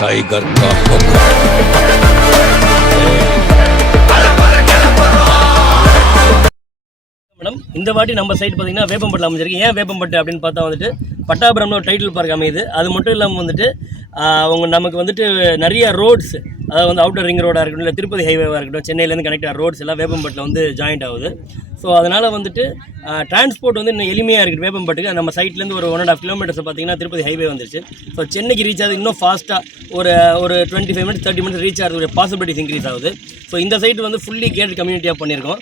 Tiger का हुक्म। Madam இந்த வாட்டி நம்ம சைட் பார்த்தீங்கன்னா வேப்பம்பட்டில் அமைஞ்சிருக்கு. ஏன் வேப்பம்பட்டு அப்படின்னு பார்த்தா வந்துட்டு பட்டாபுரம்னு ஒரு டைட்டில் பார்க் அமையுது. அது மட்டும் இல்லாமல் வந்துட்டு நமக்கு வந்துட்டு நிறைய ரோட்ஸ், அதாவது வந்து அவுட்டர் ரிங் ரோடாக இருக்கட்டும், இல்லை திருப்பதி ஹைவேவாக இருக்கட்டும், சென்னையிலேருந்து கனெக்ட் ஆகிற ரோட்ஸ் எல்லாம் வேப்பம்பட்டில் வந்து ஜாயிண்ட் ஆகுது. ஸோ அதனால் வந்துட்டு டிரான்ஸ்போர்ட் வந்து இன்னும் எளிமையாக இருக்குது வேப்பம்பட்டுக்கு. நம்ம சைட்லேருந்து ஒரு 1.5 கிலோமீட்டர்ஸ் பார்த்தீங்கன்னா திருப்பதி ஹைவே வந்துருச்சு. ஸோ சென்னைக்கு ரீச் ஆகுது இன்னும் ஃபாஸ்ட்டாக ஒரு 25 மினிட்ஸ் 30 மினிட்ஸ் ரீச் ஆகிறதுடைய பாசிபிலிட்டிஸ் இன்க்ரீஸ் ஆகுது. ஸோ இந்த சைட் வந்து ஃபுல்லி கேட்டட் கம்யூனிட்டியாக பண்ணியிருக்கோம்.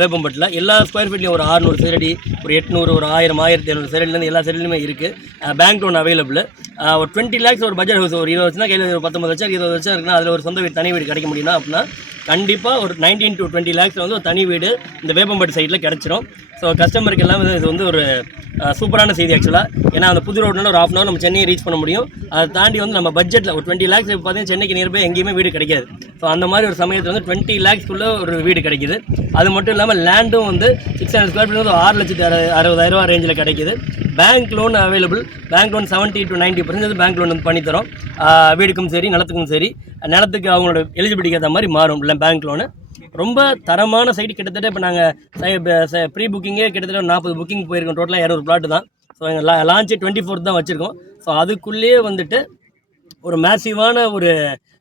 வேப்பம்பட்டில் எல்லா ஸ்கொயர் ஃபீட்லேயும் ஒரு 600 சதுரடி, ஒரு 800, ஒரு 1000, 1700 சதுரடிலேருந்து எல்லா சைட்லையுமே இருக்குது. Bank loan available. ஒரு 20 lakhs ஒரு பட்ஜெட் ஹவுஸ், ஒரு 20 லட்சம்னா கையில் ஒரு 19 லட்சம் 20 லட்சம் இருக்குன்னா அதில் ஒரு சொந்த வீடு தனி வீடு கிடைக்க முடியும்னா அப்படின்னா கண்டிப்பாக ஒரு 19 to 20 lakhs வந்து ஒரு தனி வீடு இந்த வேப்பம்பட்டு சைட்டில் கிடச்சிரும். ஸோ கஸ்டமருக்கு எல்லாம் இது வந்து ஒரு சூப்பரான செய்தி ஆக்சுவலாக. ஏன்னா அந்த புது ரோடுனால ஒரு 1/2 hour நம்ம சென்னையை ரீச் பண்ண முடியும். அதை தாண்டி வந்து நம்ம பட்ஜெட்டில் ஒரு 20 lakhs பார்த்தீங்கன்னா சென்னைக்கு நியர்பை எங்கேயுமே வீடு கிடைக்காது. ஸோ அந்த மாதிரி ஒரு சமயத்தில் வந்து 20 lakhsக்குள்ளே ஒரு வீடு கிடைக்கிது. அது மட்டும் இல்லாமல் லேண்டும் வந்து 600 ஸ்கொயர் ஃபீட் வந்து 6,60,000 ரேஞ்சில் கிடைக்கிது. Bank loan available. Bank loan 70 to 90% bank loan வந்து பண்ணித்தரோம். வீடுக்கும் சரி நிலத்துக்கும் சரி. நிலத்துக்கு அவங்களோட எலிஜிபிலிட்டிக்கு ஏற்ற மாதிரி மாறும் இல்லை பேங்க் லோனு. ரொம்ப தரமான சைட்டு. கிட்டத்தட்ட இப்போ நாங்கள் ப்ரீ புக்கிங்கே கிட்டத்தட்ட 40 புக்கிங் போயிருக்கோம். டோட்டலாக 200 பிளாட்டு தான். ஸோ எங்கள் லான்ச்சு 24th தான் வச்சுருக்கோம். ஸோ அதுக்குள்ளேயே வந்துட்டு ஒரு மேசிவான ஒரு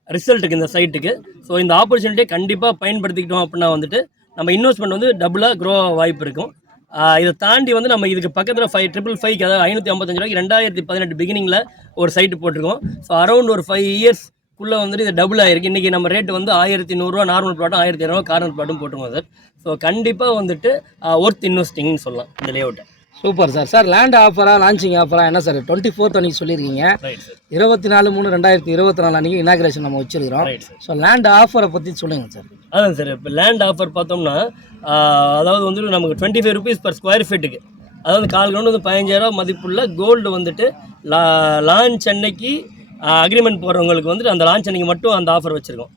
ரிசல்ட் இருக்குது இந்த சைட்டுக்கு. ஸோ இந்த ஆப்பர்ச்சுனிட்டியை கண்டிப்பாக பயன்படுத்திக்கிட்டோம் அப்படின்னா வந்துட்டு நம்ம இன்வெஸ்ட்மெண்ட் வந்து டபுளாக க்ரோ வாய்ப்பு இருக்கும். இதை தாண்டி வந்து நம்ம இதுக்கு பக்கத்தில் 5,555 அதாவது 555 ரூபாய்க்கு 2018 பிகினிங்கில் ஒரு சைட்டு போட்டிருக்கோம். ஸோ அரௌண்ட் ஒரு 5 இயர்ஸ்க்குள்ளே வந்துட்டு இது டபுள் ஆகிருக்கு. இன்றைக்கி நம்ம ரேட்டு வந்து 1,100 நார்மல் ப்ளாட்டும் 1,200 கார்னர் ப்ளாட்டும் போட்டிருக்கோம் சார். ஸோ கண்டிப்பாக வந்துட்டு ஒர்த் இன்வெஸ்டிங்னு சொல்லலாம் இந்த லேஅவுட்டை. Super sir. சார் லேண்ட் ஆஃபராக லான்ச்சிங் ஆஃபராக என்ன சார் 24th அன்றைக்கி சொல்லியிருக்கீங்க. 24/3/2024 அன்றைக்கி இனாகிரேஷன் நம்ம வச்சுருக்கிறோம். ஸோ லேண்ட் ஆஃபரை பற்றி சொல்லுங்கள் சார். அதான் சார், இப்போ லேண்ட் ஆஃபர் பார்த்தோம்னா அதாவது வந்து நமக்கு 25 rupees per ஸ்கொயர் ஃபீட்டுக்கு, அதாவது 1/4 கிரவுண்ட் வந்து 15,000 மதிப்புள்ள கோல்டு வந்துட்டு லான்ச் அன்னைக்கு அக்ரிமெண்ட் போடுறவங்களுக்கு வந்துட்டு அந்த லான்ச் அன்னைக்கு மட்டும் அந்த ஆஃபர் வச்சுருக்கோம்.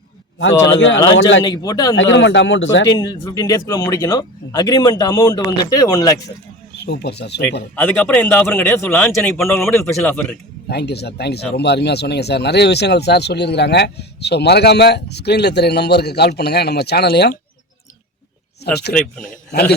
லான்ச் அன்னைக்கு போட்டு அந்த அக்ரிமெண்ட் அமௌண்ட் 15 டேஸ்க்குள்ளே முடிக்கணும். அக்ரிமெண்ட் அமௌண்ட் வந்துட்டு 1 lakh sir. Super sir, super. அதுக்கப்புறம் எந்த ஆஃபரும் கிடையாது. ஸோ லான்ச் அன்னைக்கு பண்ணுறவங்க மட்டும் ஸ்பெஷல் ஆஃபர் இருக்குது. Thank you sir, thank you sir. ரொம்ப அருமையாக சொன்னீங்க சார். நிறைய விஷயங்கள் சார் சொல்லியிருக்கிறாங்க. ஸோ மறக்காமல் ஸ்க்ரீனில் தெரிய நம்பருக்கு கால் பண்ணுங்கள். நம்ம சேனலையும் சப்ஸ்கிரைப் பண்ணுங்கள். நன்றி.